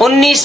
19,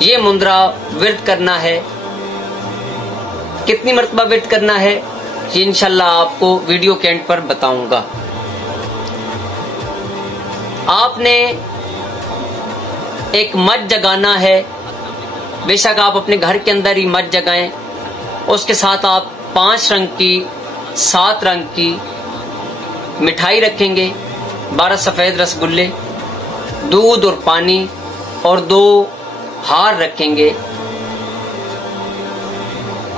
یہ مندرا ورد کرنا ہے. کتنی مرتبہ ورد کرنا ہے یہ انشاءاللہ آپ کو ویڈیو کے اینڈ پر بتاؤں گا. آپ نے ایک مچ جگانا ہے. بے شک آپ اپنے گھر کے اندر ہی مچ جگائیں. اس کے ساتھ آپ 5 رنگ کی 7 رنگ کی مٹھائی رکھیں گے, 12 سفید رسگلے, دودھ اور پانی اور 2 ہار رکھیں گے.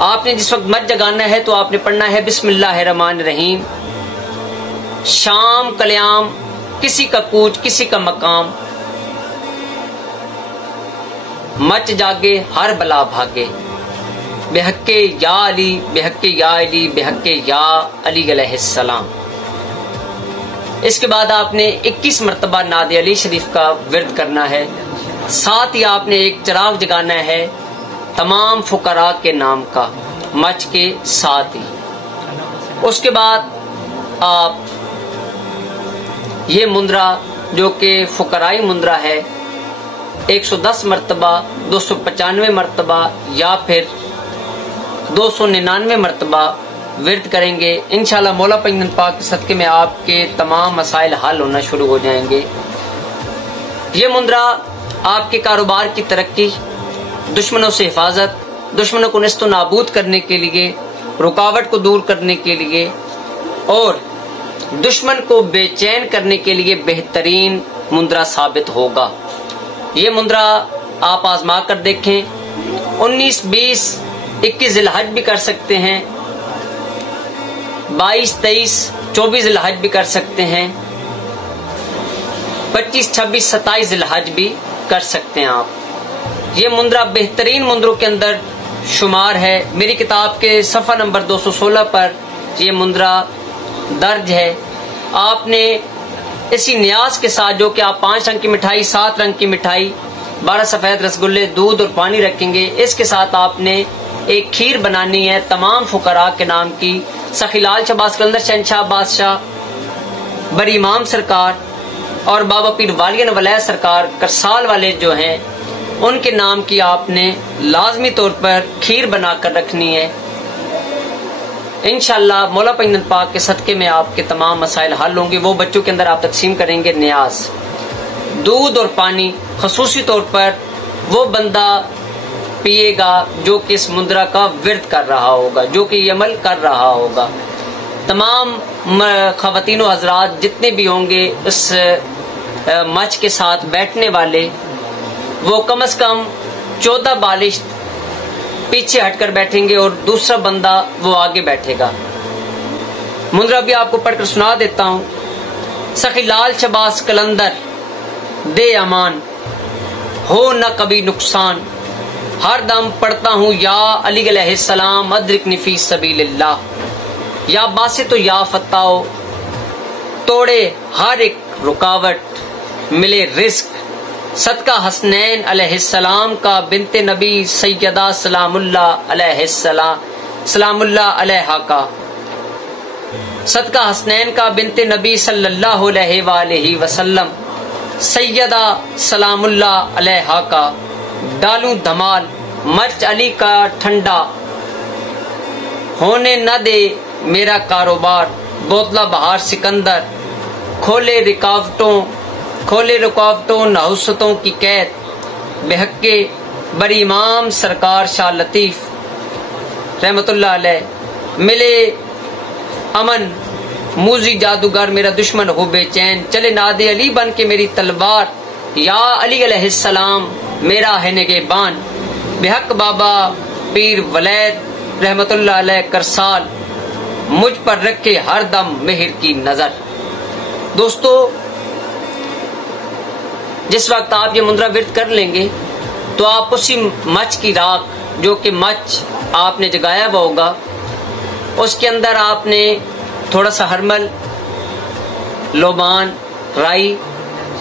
آپ نے جس وقت مچ جگانا ہے تو آپ نے پڑھنا ہے بسم اللہ الرحمن الرحیم. شام کلیام کسی کا کوچ کسی کا مقام, مچ جاگے ہر بلا بھاگے, بحق یا علی بحق یا علی بحق یا علی علیہ السلام. اس کے بعد آپ نے 21 مرتبہ نعت علی شریف کا ورد کرنا ہے. ساتھ ہی آپ نے ایک چراغ جگانا ہے تمام فقراء کے نام کا مچ کے ساتھ ہی. اس کے بعد آپ یہ مندرا جو کہ فقرائی مندرا ہے 110 مرتبہ 295 مرتبہ یا پھر 299 مرتبہ ورد کریں گے. انشاءاللہ مولا پنجن پاک کے صدقے میں آپ کے تمام مسائل حل ہونا شروع ہو جائیں گے. یہ مندرا آپ کے کاروبار کی ترقی, دشمنوں سے حفاظت, دشمنوں کو نیست و نابود کرنے کے لیے, رکاوٹ کو دور کرنے کے لیے اور دشمن کو بے چین کرنے کے لیے بہترین مندرا ثابت ہوگا. یہ مندرا آپ آزما کر دیکھیں. 19, 20, 21 ذی الحج بھی کر سکتے ہیں, 22, 23, 24 ذی الحج بھی کر سکتے ہیں, 25, 26, 27 ذی الحج بھی کر سکتے ہیں آپ. یہ مندرا بہترین مندروں کے اندر شمار ہے. میری کتاب کے صفحہ نمبر 216 پر یہ مندرا درج ہے. آپ نے اسی نیاز کے ساتھ جو کہ آپ 5 رنگ کی مٹھائی, 7 رنگ کی مٹھائی, 12 سفید رسگلے, دودھ اور پانی رکھیں گے. اس کے ساتھ آپ نے ایک کھیر بنانی ہے تمام فقراء کے نام کی. سخی لال شہباز قلندر شہنشاہ بادشاہ, بری امام سرکار اور بابا پیر والیان ولیہ سرکار کرسال والے جو ہیں ان کے نام کی آپ نے لازمی طور پر کھیر بنا کر رکھنی ہے. انشاءاللہ مولا پنجن پاک کے صدقے میں آپ کے تمام مسائل حل ہوں گے. وہ بچوں کے اندر آپ تقسیم کریں گے نیاز. دودھ اور پانی خصوصی طور پر وہ بندہ پیے گا جو کہ اس مندرا کا ورد کر رہا ہوگا, جو کہ یہ عمل کر رہا ہوگا. تمام خواتین و حضرات جتنے بھی ہوں گے اس مچ کے ساتھ بیٹھنے والے, وہ کم از کم 14 بالشت پیچھے ہٹ کر بیٹھیں گے اور دوسرا بندہ وہ آگے بیٹھے گا. مندرا بھی آپ کو پڑھ کر سنا دیتا ہوں. سخی لال شہباز قلندر دے امان, ہو نہ کبھی نقصان, ہر دم پڑھتا ہوں یا علی علیہ السلام, ادرکنی فی سبیل اللہ. یا باسط و یا فتح, توڑے ہر ایک رکاوٹ, ملے رزق, صدقہ حسنین علیہ السلام کا, بنت نبی سیدہ سلام اللہ علیہ السلام, سلام اللہ علیہ کا, صدقہ حسنین کا, بنت نبی صلی اللہ علیہ وآلہ وسلم, سیدہ سلام اللہ علیہ کا. ڈالوں دھمال مرچ علی کا ٹھنڈا, ہونے نہ دے میرا کاروبار, بوتلہ بہار سکندر, کھولے رکاوٹوں نحوستوں کی قید, بحق بری امام سرکار شاہ لطیف رحمت اللہ علیہ. ملے امن موزی جادوگر, میرا دشمن ہو بے چین, چلے ناد علی بن کے میری تلوار, یا علی علیہ السلام میرا ہے نگہبان. بحق بابا پیر ولید رحمت اللہ علیہ کرسال, مجھ پر رکھے ہر دم مہر کی نظر. دوستو جس وقت آپ یہ مندرا ورد کر لیں گے تو آپ اسی مچ کی راکھ جو کہ مچ آپ نے جگایا ہوا ہوگا اس کے اندر آپ نے تھوڑا سا ہرمل, لوبان, رائی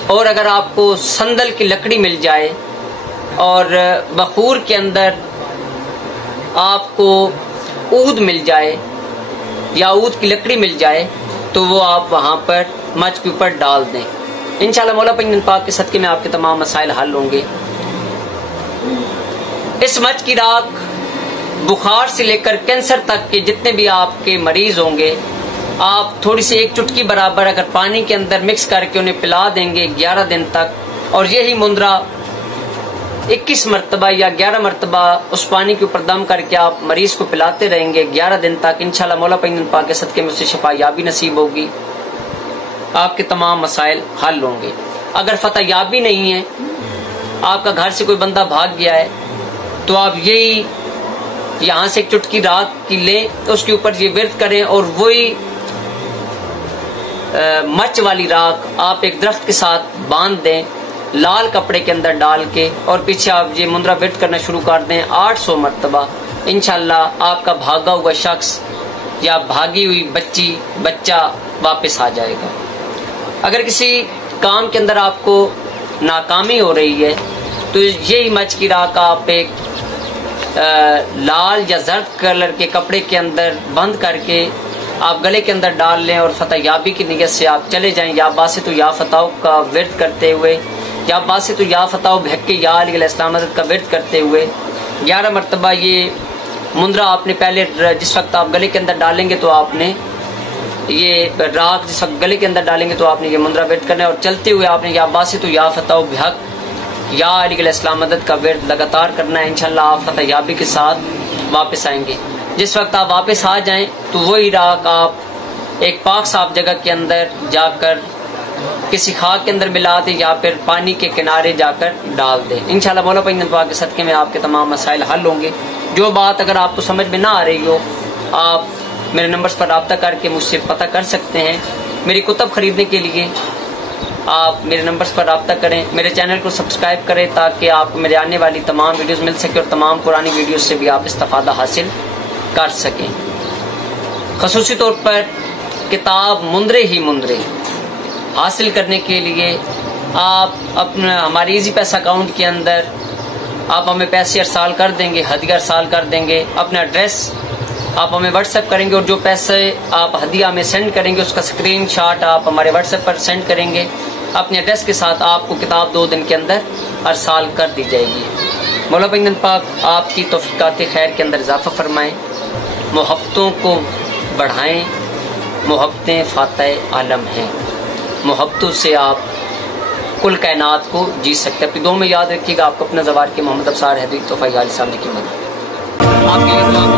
اور اگر آپ کو سندل کی لکڑی مل جائے اور بخور کے اندر آپ کو عود مل جائے یا عود کی لکڑی مل جائے تو وہ آپ وہاں پر مچ کے اوپر ڈال دیں. انشاءاللہ مولا پنجن پاک کے صدقے میں آپ کے تمام مسائل حل ہوں گے. اس مچ کی راکھ بخار سے لے کر کینسر تک کے جتنے بھی آپ کے مریض ہوں گے، آپ تھوڑی سی ایک چٹکی برابر اگر پانی کے اندر مکس کر کے انہیں پلا دیں گے 11 دن تک، اور یہی مندرا 21 مرتبہ یا 11 مرتبہ اس پانی کے اوپر دم کر کے آپ مریض کو پلاتے رہیں گے 11 دن تک، انشاءاللہ مولا پنجن پاک کے صدقے میں اسے شفا یابی نصیب ہوگی، آپ کے تمام مسائل حل ہوں گے۔ اگر فتح یابی نہیں ہے، آپ کا گھر سے کوئی بندہ بھاگ گیا ہے، تو آپ یہی یہاں سے ایک چٹکی رات کی لیں، اس کے اوپر یہ ورد کریں، اور وہی مچ والی راکھ آپ ایک درخت کے ساتھ باندھ دیں لال کپڑے کے اندر ڈال کے، اور پیچھے آپ یہ مندرا ورد کرنا شروع کر دیں 800 مرتبہ، انشاءاللہ آپ کا بھاگا ہوا شخص یا بھاگی ہوئی بچہ واپس آ جائے گا۔ اگر کسی کام کے اندر آپ کو ناکامی ہو رہی ہے تو یہی مچ کی راکھ آپ ایک لال یا زرد کلر کے کپڑے کے اندر بند کر کے آپ گلے کے اندر ڈال لیں، اور فتح یابی کی نیت سے آپ چلے جائیں، یا باسط یا فتح کا ورد کرتے ہوئے، یا باسط یا فتح بھیک کے یا علیہ السلام مدد کا ورد کرتے ہوئے 11 مرتبہ یہ مندرا آپ نے پہلے جس وقت آپ گلے کے اندر ڈالیں گے تو آپ نے یہ راکھ جس وقت گلے کے اندر ڈالیں گے تو آپ نے یہ مندرا ورد کرنا ہے، اور چلتے ہوئے آپ نے یا باسط یا فتح بھیک یا علیہ السلام مدد کا ورد لگاتار کرنا ہے، انشاءاللہ آپ فتح یابی کے ساتھ واپس آئیں گے۔ جس وقت آپ واپس آ جائیں تو وہی راکھ آپ ایک پاک صاف جگہ کے اندر جا کر کسی خاک کے اندر ملا دیں، یا پھر پانی کے کنارے جا کر ڈال دیں، انشاءاللہ مولا پنجن پاک کے صدقے میں آپ کے تمام مسائل حل ہوں گے۔ جو بات اگر آپ کو سمجھ میں نہ آ رہی ہو، آپ میرے نمبرز پر رابطہ کر کے مجھ سے پتہ کر سکتے ہیں۔ میری کتب خریدنے کے لیے آپ میرے نمبرز پر رابطہ کریں، میرے چینل کو سبسکرائب کریں تاکہ آپ کو میرے آنے والی تمام ویڈیوز مل سکے، اور تمام قرآنی ویڈیوز سے بھی آپ استفادہ حاصل کر سکیں۔ خصوصی طور پر کتاب مندرے ہی مندرے حاصل کرنے کے لیے آپ اپنا ہماری ایزی پیسہ اکاؤنٹ کے اندر آپ ہمیں پیسے ارسال کر دیں گے، ہدیہ ارسال کر دیں گے، اپنا ایڈریس آپ ہمیں واٹس ایپ کریں گے، اور جو پیسے آپ ہدیہ ہمیں سینڈ کریں گے اس کا اسکرین شاٹ آپ ہمارے واٹس ایپ پر سینڈ کریں گے اپنے ایڈریس کے ساتھ، آپ کو کتاب 2 دن کے اندر ارسال کر دی جائے گی۔ مولا پنجن پاک آپ کی توفیقات خیر کے اندر اضافہ فرمائیں، محبتوں کو بڑھائیں، محبتیں فاتح عالم ہیں، محبتوں سے آپ کل کائنات کو جیت سکتے ہیں۔ اپنی دعاؤں میں یاد رکھیے گا، آپ کو اپنا زوار کے محمد ابصار حیدری توفیق علی صاحب کی مدد آپ کے لیے